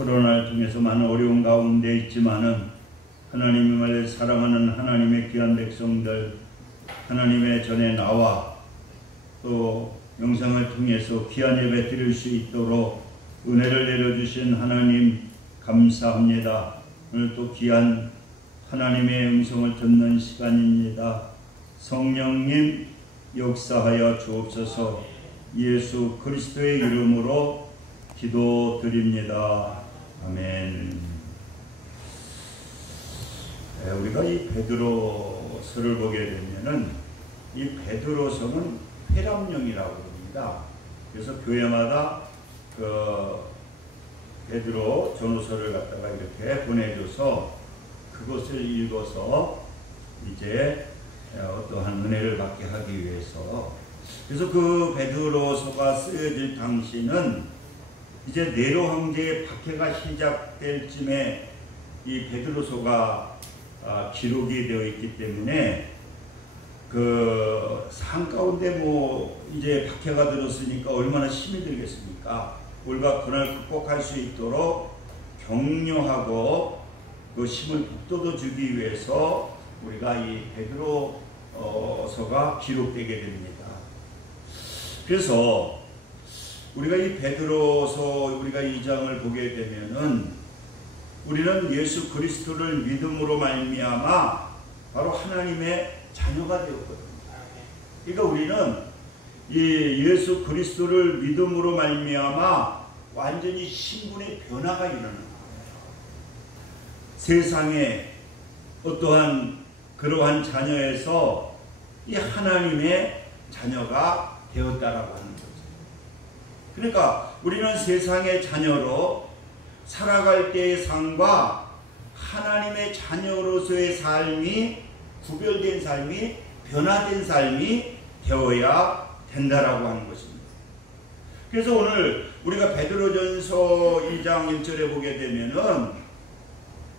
코로나를 통해서 많은 어려운 가운데 있지만은 하나님을 사랑하는 하나님의 귀한 백성들, 하나님의 전에 나와 또 영상을 통해서 귀한 예배 드릴 수 있도록 은혜를 내려주신 하나님 감사합니다. 오늘 또 귀한 하나님의 음성을 듣는 시간입니다. 성령님 역사하여 주옵소서. 예수 그리스도의 이름으로 기도드립니다. 아멘. 우리가 이 베드로서를 보게 되면은 이 베드로서는 회람용이라고 합니다. 그래서 교회마다 그 베드로 전후서를 갖다가 이렇게 보내줘서 그것을 읽어서 이제 어떠한 은혜를 받게 하기 위해서, 그래서 그 베드로서가 쓰여질 당시는 이제 네로 황제의 박해가 시작될 쯤에 이 베드로서가 기록이 되어 있기 때문에 그 산 가운데 뭐 이제 박해가 들었으니까 얼마나 힘이 들겠습니까? 우리가 그날 극복할 수 있도록 격려하고 그 힘을 북돋워 주기 위해서 우리가 이 베드로서가 기록되게 됩니다. 그래서 우리가 이 베드로서 우리가 2장을 보게 되면은 우리는 예수 그리스도를 믿음으로 말미암아 바로 하나님의 자녀가 되었거든요. 그러니까 우리는 이 예수 그리스도를 믿음으로 말미암아 완전히 신분의 변화가 일어나는 거예요. 세상에 어떠한 그러한 자녀에서 이 하나님의 자녀가 되었다라고 하는 거죠. 그러니까 우리는 세상의 자녀로 살아갈 때의 삶과 하나님의 자녀로서의 삶이 구별된 삶이, 변화된 삶이 되어야 된다라고 하는 것입니다. 그래서 오늘 우리가 베드로전서 2장 1절에 보게 되면은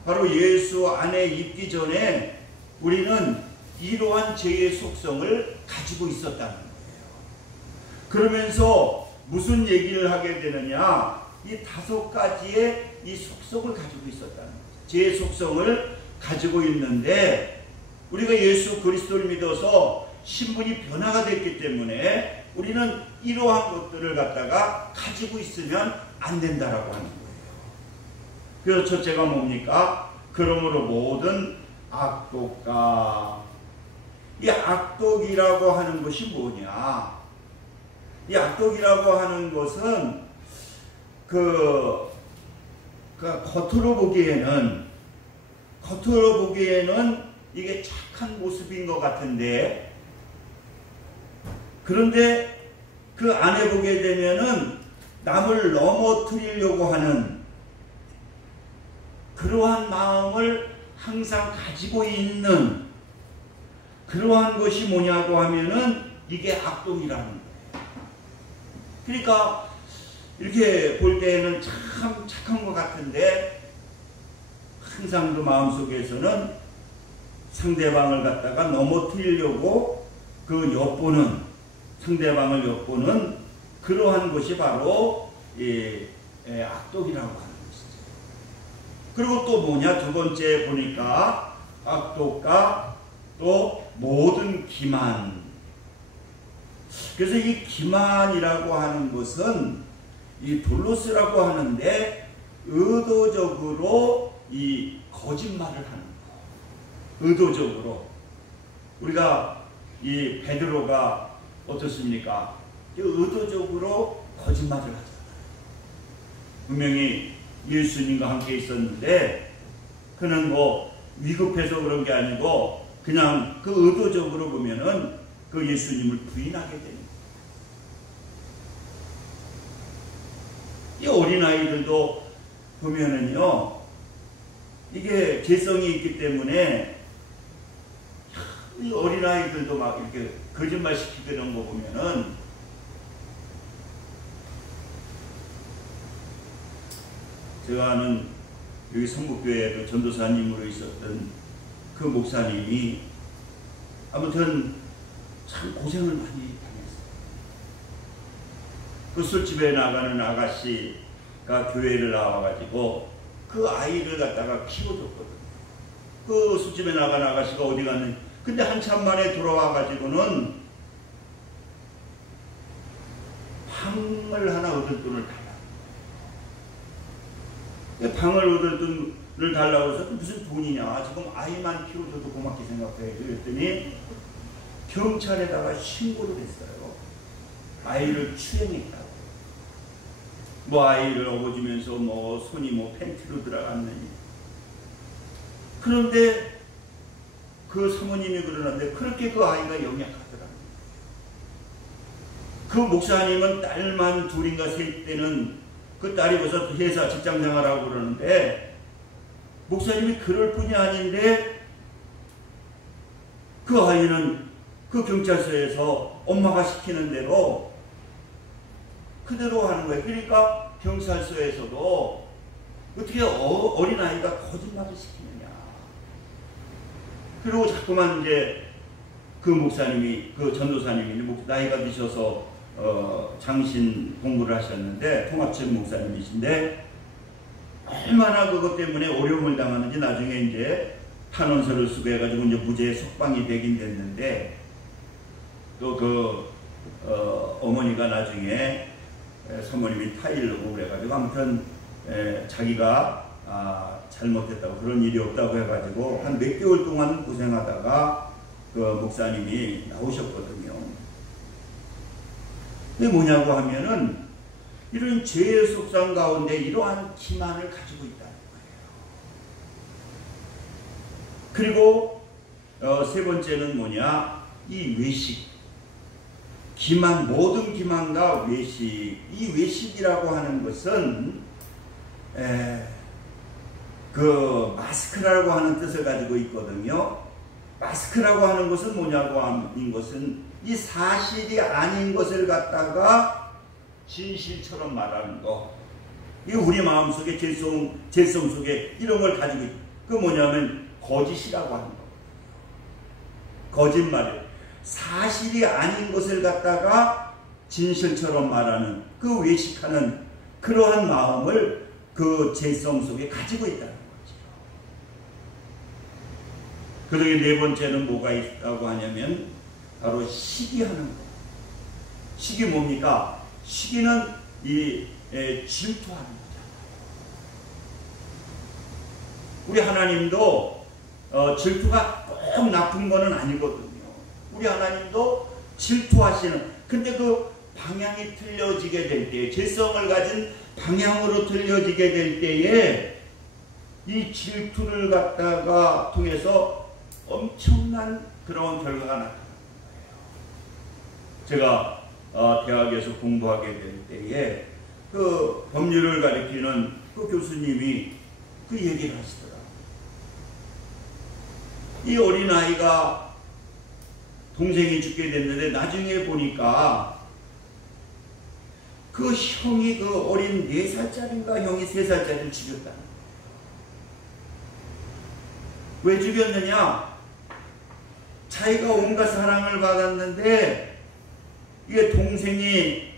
바로 예수 안에 있기 전에 우리는 이러한 죄의 속성을 가지고 있었다는 거예요. 그러면서 무슨 얘기를 하게 되느냐, 이 5가지의 이 속성을 가지고 있었다는 거예요. 죄의 속성을 가지고 있는데 우리가 예수 그리스도를 믿어서 신분이 변화가 됐기 때문에 우리는 이러한 것들을 갖다가 가지고 있으면 안 된다라고 하는 거예요. 그래서 첫째가 뭡니까? 그러므로 모든 악독과, 이 악독이라고 하는 것이 뭐냐? 이 악독이라고 하는 것은 겉으로 보기에는 이게 착한 모습인 것 같은데, 그런데 그 안에 보게 되면은 남을 넘어뜨리려고 하는 그러한 마음을 항상 가지고 있는 그러한 것이 뭐냐고 하면은 이게 악독이라는 거예요. 그러니까 이렇게 볼 때에는 참 착한 것 같은데 항상 그 마음속에서는 상대방을 갖다가 넘어뜨리려고 그 엿보는, 상대방을 엿보는 그러한 것이 바로 악독이라고 하는 것이죠. 그리고 또 뭐냐, 두 번째 보니까 악독과 또 모든 기만. 그래서 이 기만이라고 하는 것은 이 돌로스라고 하는데 의도적으로 이 거짓말을 하는 거. 의도적으로. 우리가 이 베드로가 어떻습니까? 의도적으로 거짓말을 하잖아요. 분명히 예수님과 함께 있었는데 그는 뭐 위급해서 그런 게 아니고 그냥 그 의도적으로 보면은 그 예수님을 부인하게 됩니다. 이 어린아이들도 보면은요, 이게 개성이 있기 때문에 이 어린아이들도 막 이렇게 거짓말 시키는 거 보면은 제가 아는 여기 성북교회에도 전도사님으로 있었던 그 목사님이 아무튼 참 고생을 많이 당했어요. 그 술집에 나가는 아가씨가 교회를 나와가지고 그 아이를 갖다가 키워줬거든요. 그 술집에 나가시고 어디 갔는지. 근데 한참 만에 돌아와가지고는 방을 하나 얻을 돈을 달라. 방을 얻을 돈을 달라고 해서 무슨 돈이냐. 지금 아이만 키워줘도 고맙게 생각해. 그랬더니 경찰에다가 신고를 했어요. 아이를 추행했다고. 뭐 아이를 업어주면서 뭐 손이 뭐 팬티로 들어갔느니. 그런데 그 사모님이 그러는데 그렇게 그 아이가 영약하더라고요. 그 목사님은 딸만 둘인가 셋 때는 그 딸이 벌써 회사 직장 생활하고 그러는데 목사님이 그럴 뿐이 아닌데 그 아이는 그 경찰서에서 엄마가 시키는 대로 그대로 하는 거예요. 그러니까 경찰서에서도 어떻게 어린아이가 거짓말을 시키느냐. 그리고 자꾸만 이제 그 목사님이, 그 전도사님이 나이가 드셔서 장신 공부를 하셨는데 통합책 목사님이신데 얼마나 그것 때문에 어려움을 당하는지 나중에 이제 탄원서를 쓰고 해가지고 이제 무죄 석방이 되긴 됐는데 또 어머니가 나중에 사모님이 타일르고 그래가지고 아무튼 자기가 잘못했다고 그런 일이 없다고 해가지고 한 몇 개월 동안 고생하다가 그 목사님이 나오셨거든요. 그게 뭐냐고 하면은 이런 죄의 속성 가운데 이러한 기만을 가지고 있다는 거예요. 그리고 세 번째는 뭐냐? 이 외식. 기만, 모든 기만과 외식. 이 외식이라고 하는 것은 그 마스크라고 하는 뜻을 가지고 있거든요. 마스크라고 하는 것은 뭐냐고 하는 것은 이 사실이 아닌 것을 갖다가 진실처럼 말하는 거. 이게 우리 마음속에 죄성 속에 이런 걸 가지고 있고 그 뭐냐면 거짓이라고 하는 거. 거짓말이에요. 사실이 아닌 것을 갖다가 진실처럼 말하는 그 외식하는 그러한 마음을 그 죄성 속에 가지고 있다는 거죠. 그러게 네 번째는 뭐가 있다고 하냐면 바로 시기하는 거. 시기 뭡니까? 시기는 질투하는 거잖아요. 우리 하나님도 질투가 꼭 나쁜 거는 아니거든요. 우리 하나님도 질투하시는, 근데 그 방향이 틀려지게 될 때, 죄성을 가진 방향으로 틀려지게 될 때에 이 질투를 갖다가 통해서 엄청난 그런 결과가 나타나는 거예요. 제가 대학에서 공부하게 될 때에 그 법률을 가르치는 그 교수님이 그 얘기를 하시더라고요. 이 어린아이가 동생이 죽게 됐는데 나중에 보니까 그 형이 그 어린 4살짜리인가 형이 3살짜리를 죽였다는 거예요. 왜 죽였느냐? 자기가 온갖 사랑을 받았는데 이게 동생이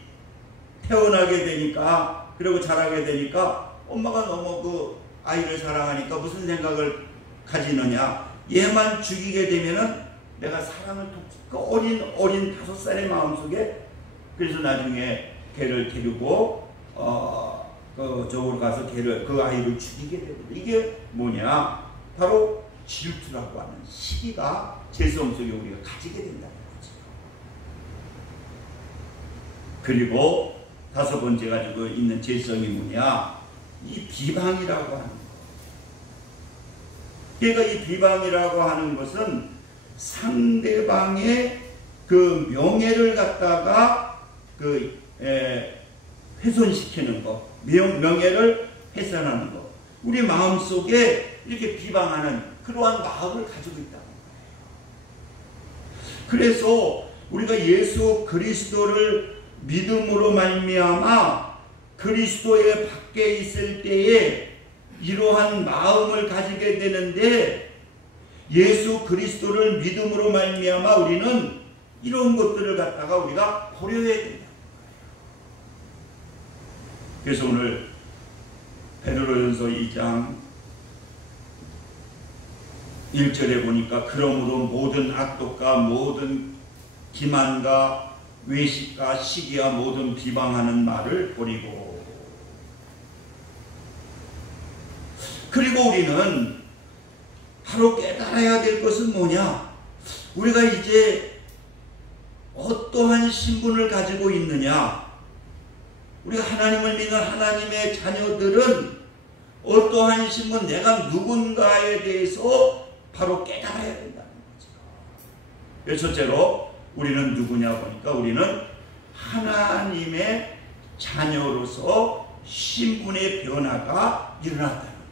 태어나게 되니까, 그리고 자라게 되니까 엄마가 너무 그 아이를 사랑하니까 무슨 생각을 가지느냐? 얘만 죽이게 되면은 내가 사랑을 그 어린 5살의 마음속에, 그래서 나중에 걔를 데리고 그 저으로 가서 그 아이를 죽이게 되거든요. 이게 뭐냐? 바로 질투라고 하는 시기가 죄성 속에 우리가 가지게 된다는 거죠. 그리고 5번째 가지고 있는 죄성이 뭐냐? 이 비방이라고 하는 거. 그러니까 이 비방이라고 하는 것은 상대방의 그 명예를 갖다가 훼손시키는 거, 명예를 훼손하는 거. 우리 마음속에 이렇게 비방하는 그러한 마음을 가지고 있다는 거예요. 그래서 우리가 예수 그리스도를 믿음으로 말미암아 그리스도의 밖에 있을 때에 이러한 마음을 가지게 되는데, 예수 그리스도를 믿음으로 말미암아 우리는 이런 것들을 갖다가 우리가 버려야 된다는 거예요. 그래서 오늘 베드로전서 2장 1절에 보니까 그러므로 모든 악독과 모든 기만과 외식과 시기와 모든 비방하는 말을 버리고. 그리고 우리는 바로 깨달아야 될 것은 뭐냐? 우리가 이제 어떠한 신분을 가지고 있느냐? 우리가 하나님을 믿는 하나님의 자녀들은 어떠한 신분, 내가 누군가에 대해서 바로 깨달아야 된다는 거죠. 첫째로 우리는 누구냐 보니까 우리는 하나님의 자녀로서 신분의 변화가 일어났다는 거예요.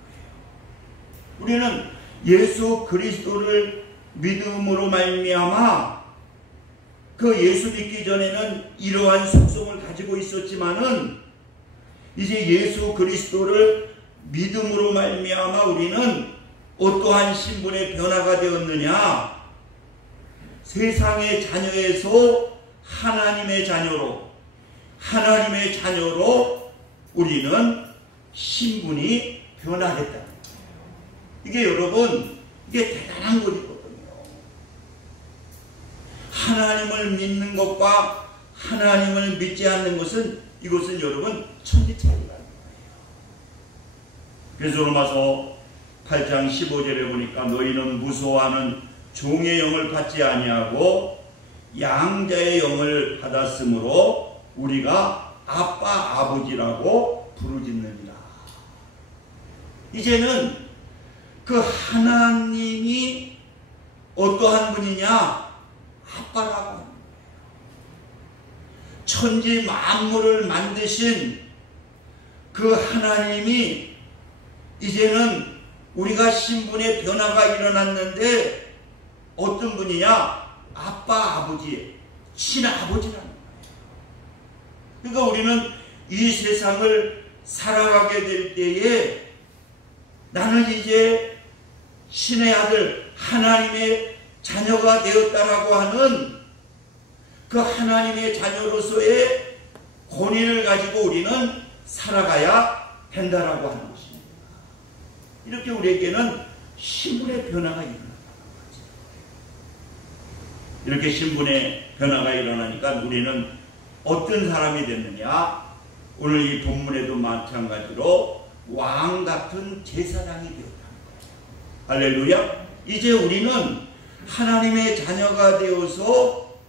우리는 예수 그리스도를 믿음으로 말미암아 그 예수 믿기 전에는 이러한 속성을 가지고 있었지만은 이제 예수 그리스도를 믿음으로 말미암아 우리는 어떠한 신분의 변화가 되었느냐? 세상의 자녀에서 하나님의 자녀로 우리는 신분이 변화됐다는 거예요. 이게 여러분, 이게 대단한 거거든요. 하나님을 믿는 것과 하나님을 믿지 않는 것은, 이것은 여러분 천지 차이라는 거예요. 그래서 로마서 8장 15절에 보니까 너희는 무소하는 종의 영을 받지 아니하고 양자의 영을 받았으므로 우리가 아빠 아버지라고 부르짖느니라. 이제는 그 하나님이 어떠한 분이냐? 아빠라고 하는 거예요. 천지 만물을 만드신 그 하나님이 이제는 우리가 신분의 변화가 일어났는데 어떤 분이냐? 아빠, 아버지, 친아버지라는 거예요. 그러니까 우리는 이 세상을 살아가게 될 때에 나는 이제 신의 아들, 하나님의 자녀가 되었다라고 하는 그 하나님의 자녀로서의 권위를 가지고 우리는 살아가야 된다라고 하는 것입니다. 이렇게 우리에게는 신분의 변화가 일어난다는 거죠. 이렇게 신분의 변화가 일어나니까 우리는 어떤 사람이 됐느냐? 오늘 이 본문에도 마찬가지로 왕 같은 제사장이 되었다는 거예요. 할렐루야! 이제 우리는 하나님의 자녀가 되어서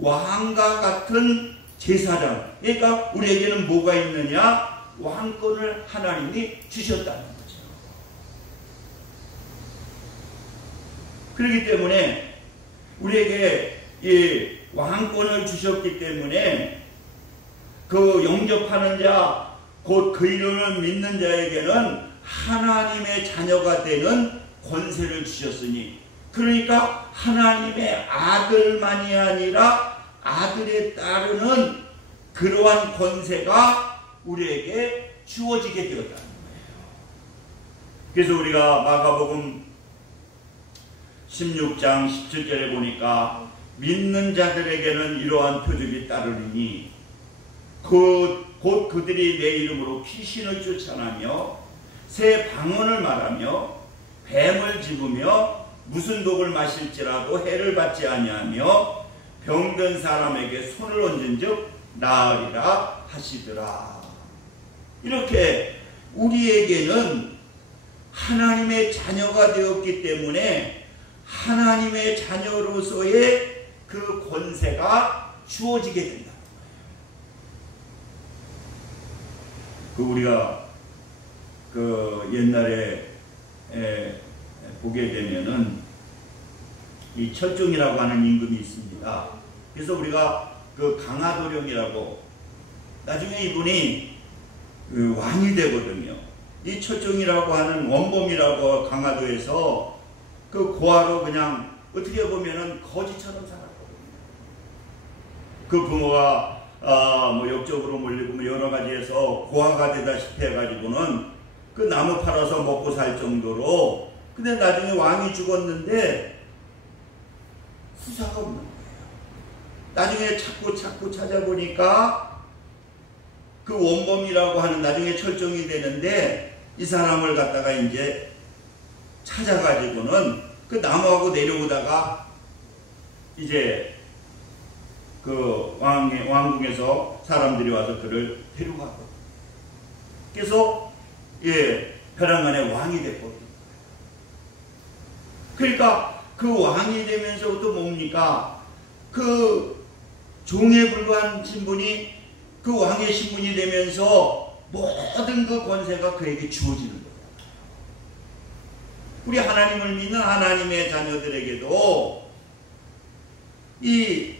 왕과 같은 제사장. 그러니까 우리에게는 뭐가 있느냐? 왕권을 하나님이 주셨다는 거죠. 그렇기 때문에 우리에게 이 왕권을 주셨기 때문에 그 영접하는 자, 곧 그 이름을 믿는 자에게는 하나님의 자녀가 되는 권세를 주셨으니, 그러니까 하나님의 아들만이 아니라 아들에 따르는 그러한 권세가 우리에게 주어지게 되었다는 거예요. 그래서 우리가 마가복음 16장 17절에 보니까 믿는 자들에게는 이러한 표적이 따르리니 곧 그들이 내 이름으로 귀신을 쫓아내며 새 방언을 말하며 뱀을 집으며 무슨 독을 마실지라도 해를 받지 아니하며 병든 사람에게 손을 얹은 즉 나으리라 하시더라. 이렇게 우리에게는 하나님의 자녀가 되었기 때문에 하나님의 자녀로서의 그 권세가 주어지게 된다. 그 우리가 그 옛날에 보게 되면은 이 철종이라고 하는 임금이 있습니다. 그래서 우리가 그 강화도령이라고 나중에 이분이 그 왕이 되거든요. 이 철종이라고 하는 원범이라고 강화도에서 그 고아로 그냥 어떻게 보면은 거지처럼 살았거든요. 그 부모가 뭐 역적으로 몰리고 뭐 여러 가지에서 고아가 되다시피 해가지고는 그 나무 팔아서 먹고 살 정도로, 근데 나중에 왕이 죽었는데 후사가 없는 거예요. 나중에 찾고 찾아보니까 그 원범이라고 하는 나중에 철종이 되는데 이 사람을 갖다가 이제 찾아가지고는 그 나무하고 내려오다가 이제 그 왕궁에서 사람들이 와서 그를 데려가고, 그래서 벼랑간의 왕이 됐거든요. 그러니까 그 왕이 되면서부터 뭡니까? 그 종에 불과한 신분이 그 왕의 신분이 되면서 모든 그 권세가 그에게 주어지는 거예요. 우리 하나님을 믿는 하나님의 자녀들에게도 이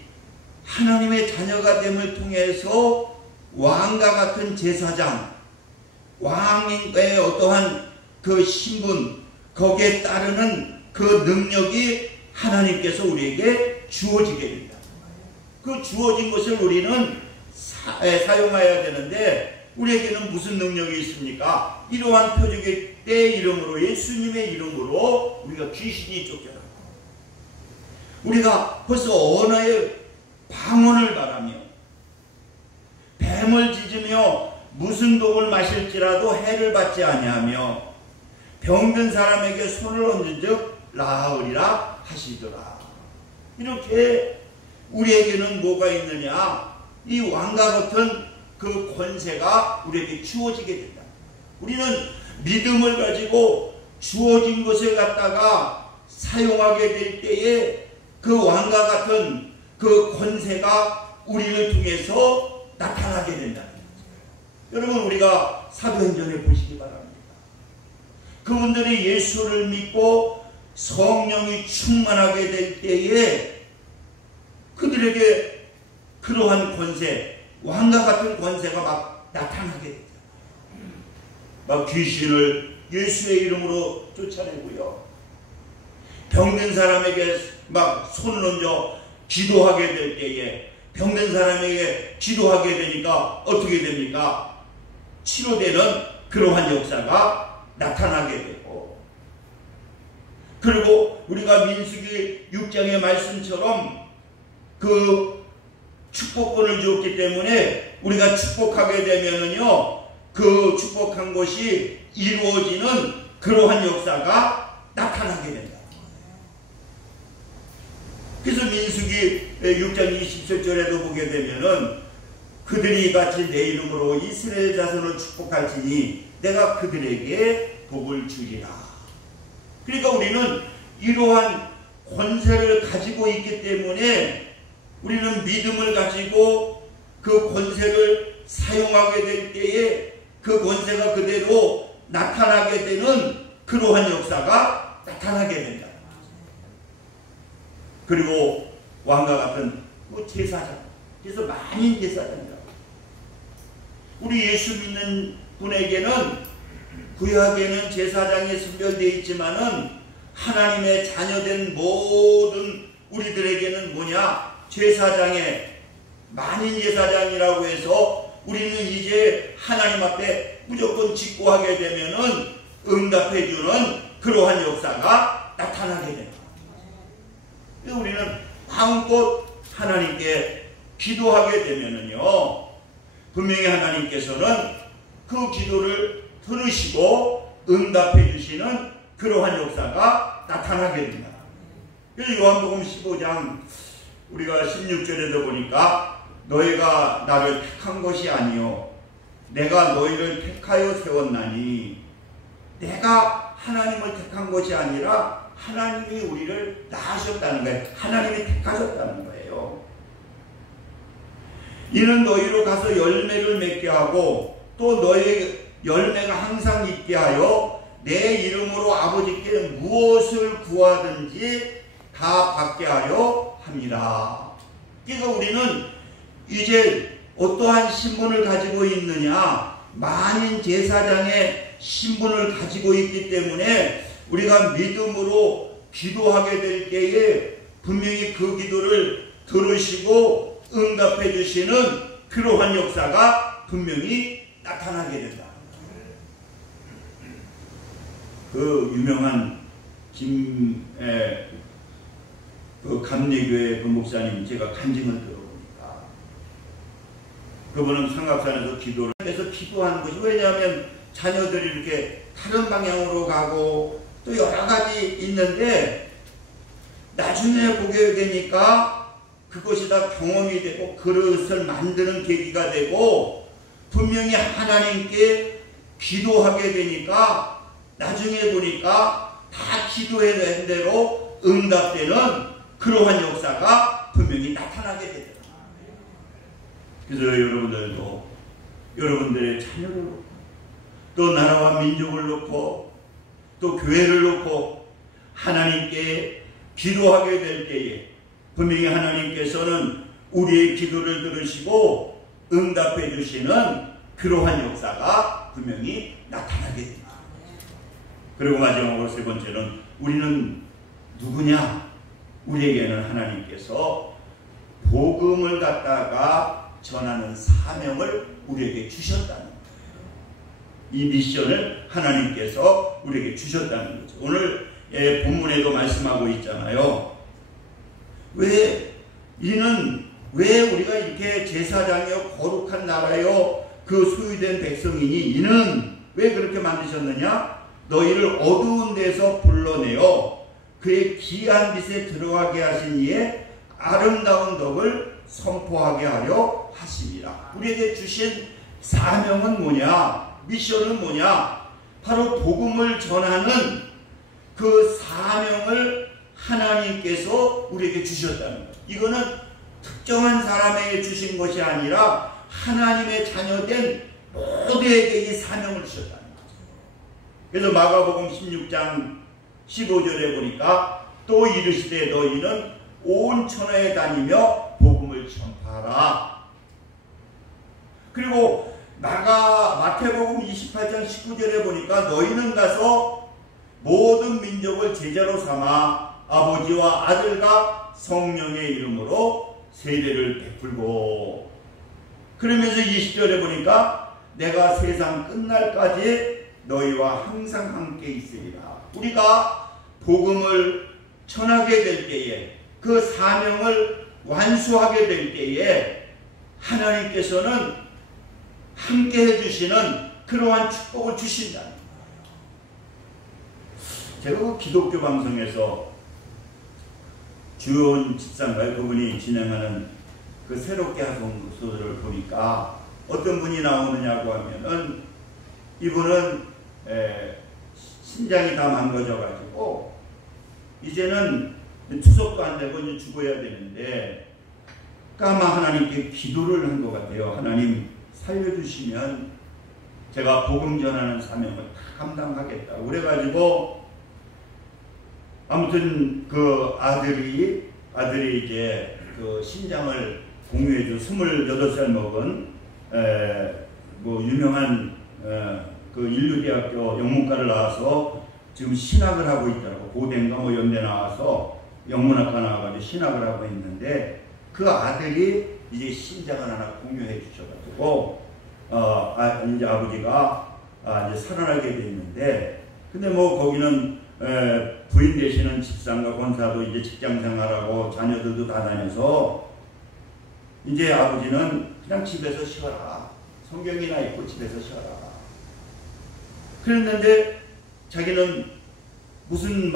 하나님의 자녀가 됨을 통해서 왕과 같은 제사장, 왕의 어떠한 그 신분, 거기에 따르는 그 능력이 하나님께서 우리에게 주어지게 된다. 그 주어진 것을 우리는 사용해야 되는데, 우리에게는 무슨 능력이 있습니까? 이러한 표적의 때의 이름으로, 예수님의 이름으로 우리가 귀신이 쫓겨나고, 우리가 벌써 언어의 방언을 바라며, 뱀을 짖으며 무슨 독을 마실지라도 해를 받지 아니하며, 병든 사람에게 손을 얹은즉 나으리라 하시더라. 이렇게 우리에게는 뭐가 있느냐? 이 왕과 같은 그 권세가 우리에게 주어지게 된다. 우리는 믿음을 가지고 주어진 것을 갖다가 사용하게 될 때에 그 왕과 같은 그 권세가 우리를 통해서 나타나게 된다. 여러분, 우리가 사도행전에 보시기 바랍니다. 그분들이 예수를 믿고 성령이 충만하게 될 때에 그들에게 그러한 권세, 왕과 같은 권세가 막 나타나게 됩니다. 막 귀신을 예수의 이름으로 쫓아내고요, 병든 사람에게 막 손을 얹어 기도하게 될 때에, 병든 사람에게 기도하게 되니까 어떻게 됩니까? 치료되는 그러한 역사가 나타나게 되고, 그리고 우리가 민수기 6장의 말씀처럼 그 축복권을 주었기 때문에 우리가 축복하게 되면은요, 그 축복한 것이 이루어지는 그러한 역사가 나타나게 된다. 그래서 민수기 6장 27절에도 보게 되면은 그들이 이같이 내 이름으로 이스라엘 자손을 축복할지니 내가 그들에게 복을 주리라. 그러니까 우리는 이러한 권세를 가지고 있기 때문에 우리는 믿음을 가지고 그 권세를 사용하게 될 때에 그 권세가 그대로 나타나게 되는 그러한 역사가 나타나게 된다. 그리고 왕과 같은 그 제사장, 그래서 만인 제사장이라고. 우리 예수 믿는 분에게는 구약에는 제사장이 선별되어 있지만은 하나님의 자녀된 모든 우리들에게는 뭐냐? 제사장의 만인 제사장이라고 해서 우리는 이제 하나님 앞에 무조건 직고하게 되면은 응답해주는 그러한 역사가 나타나게 됩니다. 우리는 마음껏 하나님께 기도하게 되면은요, 분명히 하나님께서는 그 기도를 들으시고 응답해 주시는 그러한 역사가 나타나게 됩니다. 그래서 요한복음 15장 우리가 16절에도 보니까 너희가 나를 택한 것이 아니요 내가 너희를 택하여 세웠나니, 내가 하나님을 택한 것이 아니라 하나님이 우리를 낳으셨다는 거예요. 하나님이 택하셨다는 거예요. 이는 너희로 가서 열매를 맺게 하고 또 너희 열매가 항상 있게 하여 내 이름으로 아버지께 무엇을 구하든지 다 받게 하려 함이라. 그러니까 우리는 이제 어떠한 신분을 가지고 있느냐? 만인 제사장의 신분을 가지고 있기 때문에 우리가 믿음으로 기도하게 될 때에 분명히 그 기도를 들으시고 응답해 주시는 그러한 역사가 분명히 나타나게 된다. 그 유명한 그 감리교회 그 목사님 제가 간증을 들어보니까 그분은 삼각산에서 기도를 해서 기도하는 것이, 왜냐하면 자녀들이 이렇게 다른 방향으로 가고 또 여러 가지 있는데 나중에 보게 되니까 그것이 다 경험이 되고 그릇을 만드는 계기가 되고 분명히 하나님께 기도하게 되니까 나중에 보니까 다 기도한 대로 응답되는 그러한 역사가 분명히 나타나게 되더라. 그래서 여러분들도 여러분들의 자녀를 놓고 또 나라와 민족을 놓고 또 교회를 놓고 하나님께 기도하게 될 때에 분명히 하나님께서는 우리의 기도를 들으시고 응답해 주시는 그러한 역사가 분명히 나타나게 됩니다. 그리고 마지막으로 세 번째는 우리는 누구냐? 우리에게는 하나님께서 복음을 갖다가 전하는 사명을 우리에게 주셨다는 거예요. 이 미션을 하나님께서 우리에게 주셨다는 거죠. 오늘 본문에도 말씀하고 있잖아요. 왜 우리가 이렇게 제사장이요 거룩한 나라요 그 소유된 백성이니 이는 왜 그렇게 만드셨느냐? 너희를 어두운 데서 불러내어 그의 귀한 빛에 들어가게 하신 이의 아름다운 덕을 선포하게 하려 하심이라. 우리에게 주신 사명은 뭐냐? 미션은 뭐냐? 바로 복음을 전하는 그 사명을 하나님께서 우리에게 주셨다는 거예요. 이거는 특정한 사람에게 주신 것이 아니라 하나님의 자녀된 모두에게 이 사명을 주셨다는 거죠. 그래서 마가복음 16장 15절에 보니까 또 이르시되 너희는 온 천하에 다니며 복음을 전파하라. 그리고 마태복음 28장 19절에 보니까 너희는 가서 모든 민족을 제자로 삼아 아버지와 아들과 성령의 이름으로 세례를 베풀고, 그러면서 20절에 보니까 내가 세상 끝날까지 너희와 항상 함께 있으리라. 우리가 복음을 전하게 될 때에 그 사명을 완수하게 될 때에 하나님께서는 함께 해주시는 그러한 축복을 주신다는 거예요. 제가 그 기독교 방송에서 주원 집사인가요? 그분이 진행하는 그 새롭게 하소서를 보니까 어떤 분이 나오느냐고 하면은 이분은 신장이 다 망가져 가지고 이제는 투석도 안 되고 이제 죽어야 되는데 까마 하나님께 기도를 한 것 같아요. 하나님 살려주시면 제가 복음 전하는 사명을 다 감당하겠다. 그래가지고 아무튼 그 아들이 이제 그 신장을 공유해준 28살 먹은 뭐 유명한 그 인류대학교 영문과를 나와서 지금 신학을 하고 있더라고. 고대인가 뭐 연대 나와서 영문학과 나와가지고 신학을 하고 있는데 그 아들이 이제 신장을 하나 공유해 주셔가지고 이제 아버지가 이제 살아나게 됐는데, 근데 뭐 거기는 부인 되시는 집사님과 권사도 이제 직장 생활하고 자녀들도 다 다녀서 이제 아버지는 그냥 집에서 쉬어라. 성경이나 읽고 집에서 쉬어라. 그랬는데 자기는 무슨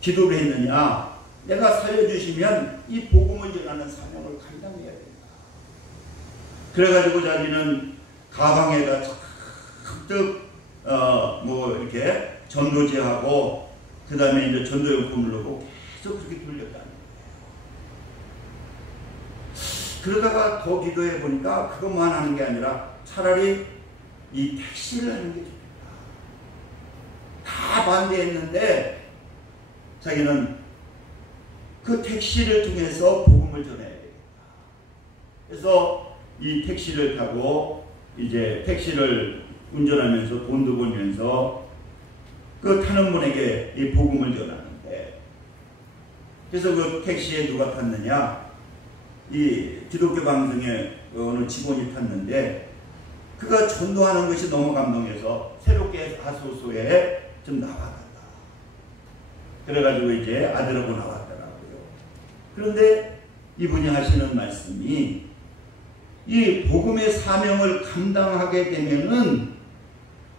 기도를 했느냐? 내가 살려주시면 이 복음을 전하는 사명을 감당해야 된다. 그래가지고 자기는 가방에다 잔뜩 뭐 이렇게 전도제하고 그 다음에 이제 전도용품을 넣고 계속 그렇게 돌렸다는 거예요. 그러다가 더 기도해 보니까 그것만 하는 게 아니라 차라리 이 택시를 하는 게 좋겠다. 다 반대했는데 자기는 그 택시를 통해서 복음을 전해야 되겠다. 그래서 이 택시를 타고 이제 택시를 운전하면서 돈도 벌면서 그 타는 분에게 이 복음을 전하는데, 그래서 그 택시에 누가 탔느냐? 이 기독교 방송에 어느 직원이 탔는데 그가 전도하는 것이 너무 감동해서 새롭게 하소서에 좀 나와달라. 그래가지고 이제 아들하고 나왔더라고요. 그런데 이분이 하시는 말씀이 이 복음의 사명을 감당하게 되면은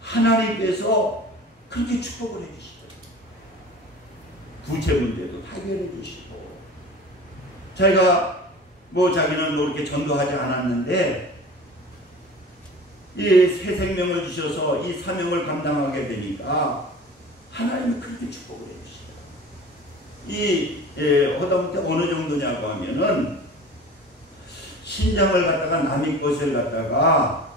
하나님께서 그렇게 축복을 해주시더라고요. 부채 문제도 해결해 주시고, 자기가 자기는 이렇게 전도하지 않았는데 이 새 생명을 주셔서 이 사명을 감당하게 되니까 하나님이 그렇게 축복을 해주시더라고요. 이 허다못해 어느 정도냐고 하면은 신장을 갖다가 남의 것을 갖다가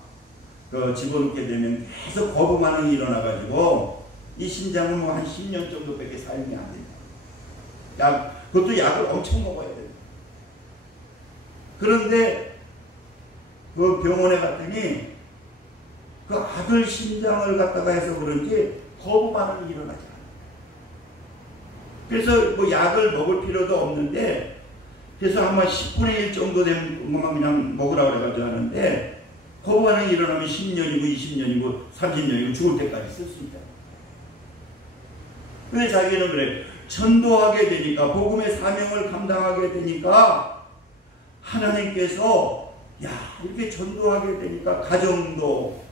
집어넣게 되면 계속 거부 반응이 일어나가지고 이 신장은 한 10년 정도밖에 사용이 안 된다. 그것도 약을 엄청 먹어야 된다. 그런데 그 병원에 갔더니 그 아들 신장을 갖다가 해서 그런지 거부 반응이 일어나지 않아요. 그래서 약을 먹을 필요도 없는데, 그래서 아마 10분의 1 정도 되는 것만 그냥 먹으라고 그래가지고 하는데, 거부 반응이 일어나면 10년이고 20년이고 30년이고 죽을 때까지 쓸 수 있다. 근데 자기는 그래, 전도하게 되니까, 복음의 사명을 감당하게 되니까 하나님께서 이렇게 전도하게 되니까 가정도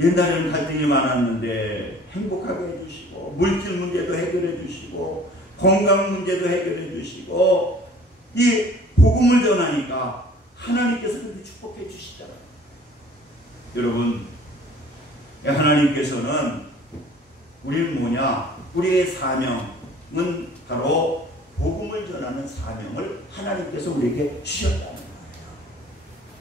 옛날에는 갈등이 많았는데 행복하게 해주시고, 물질 문제도 해결해 주시고, 건강 문제도 해결해 주시고, 이 복음을 전하니까 하나님께서 그렇게 축복해 주시잖아요. 여러분, 하나님께서는 우리는 우리의 사명은 바로 복음을 전하는 사명을 하나님께서 우리에게 주셨다는 거예요.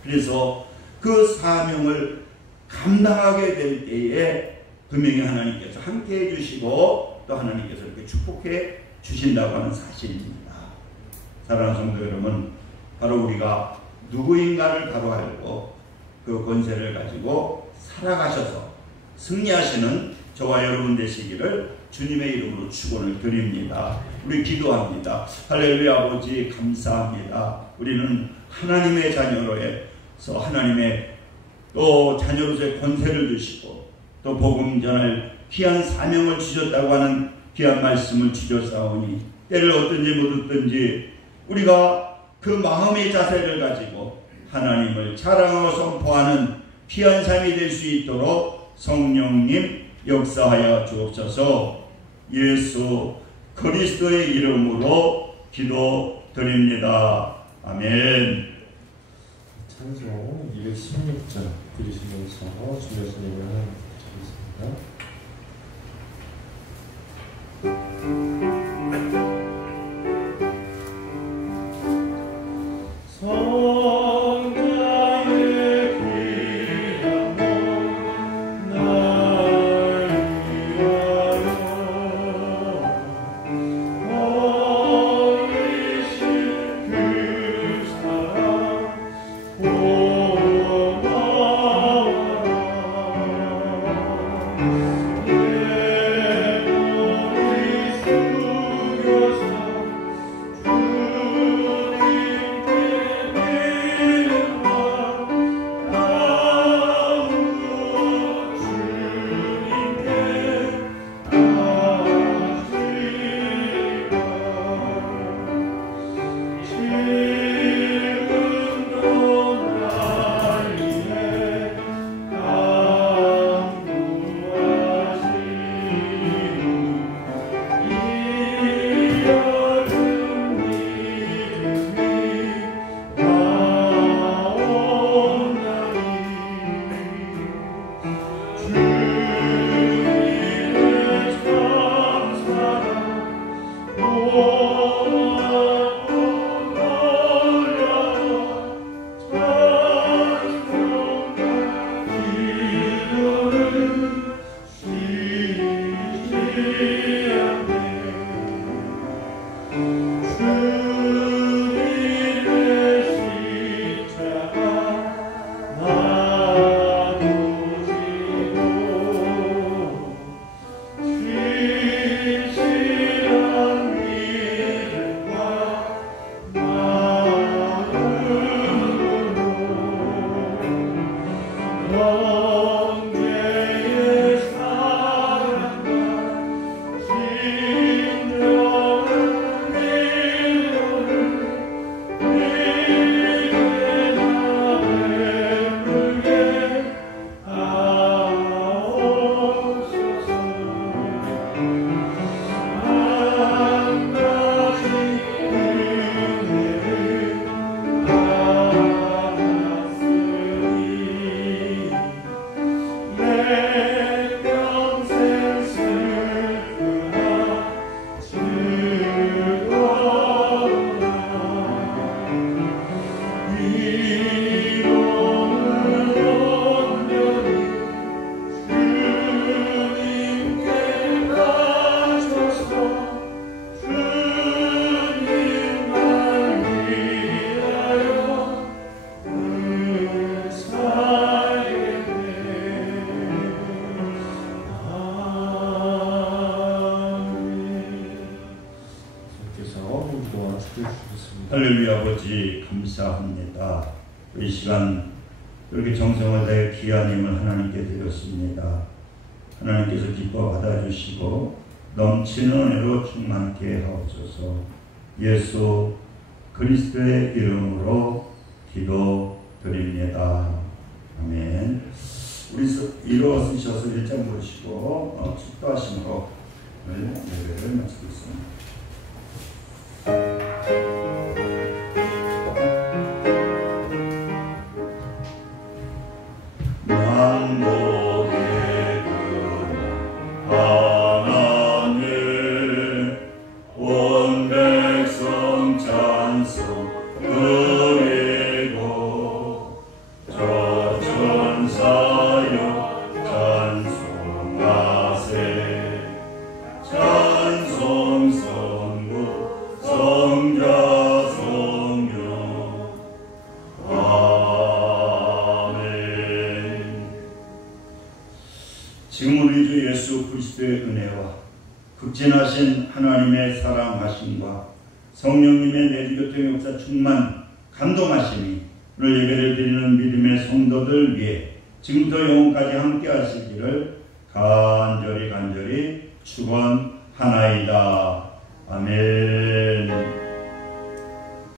그래서 그 사명을 감당하게 될 때에 분명히 하나님께서 함께 해주시고 또 하나님께서 이렇게 축복해 주신다고 하는 사실입니다. 사랑하는 성도 여러분, 바로 우리가 누구인가를 바로 알고 그 권세를 가지고 살아가셔서 승리하시는 저와 여러분 되시기를 주님의 이름으로 축원을 드립니다. 우리 기도합니다. 할렐루야. 아버지 감사합니다. 우리는 하나님의 자녀로서 하나님의 또 자녀로서의 권세를 주시고 또 복음 전할 귀한 사명을 주셨다고 하는 귀한 말씀을 주셨사오니 때를 어떤지 못 얻든지 우리가 그 마음의 자세를 가지고 하나님을 자랑하고 선포하는 귀한 삶이 될 수 있도록 성령님 역사하여 주옵소서. 예수 그리스도의 이름으로 기도드립니다. 아멘. 찬송 216장 들으시면서 주여 예수님을 하겠습니다. Oh 할렐루야. 아버지 감사합니다. 이 시간 이렇게 정성을 다해 귀한 힘을 하나님께 드렸습니다. 하나님께서 기뻐 받아주시고 넘치는 은혜로 충만케 하옵소서. 예수 그리스도의 이름으로 기도드립니다. 아멘. 우리 일어서셔서 일장 부르시고 축도하심으로 예배를 마치겠습니다. 지금 우리 주 예수 그리스도의 은혜와 극진하신 하나님의 사랑하심과 성령님의 내주교통의 역사 충만 감동하심이 오늘 예배를 드리는 믿음의 성도들 위해 지금부터 영원까지 함께 하시기를 간절히 축원하나이다. 아멘.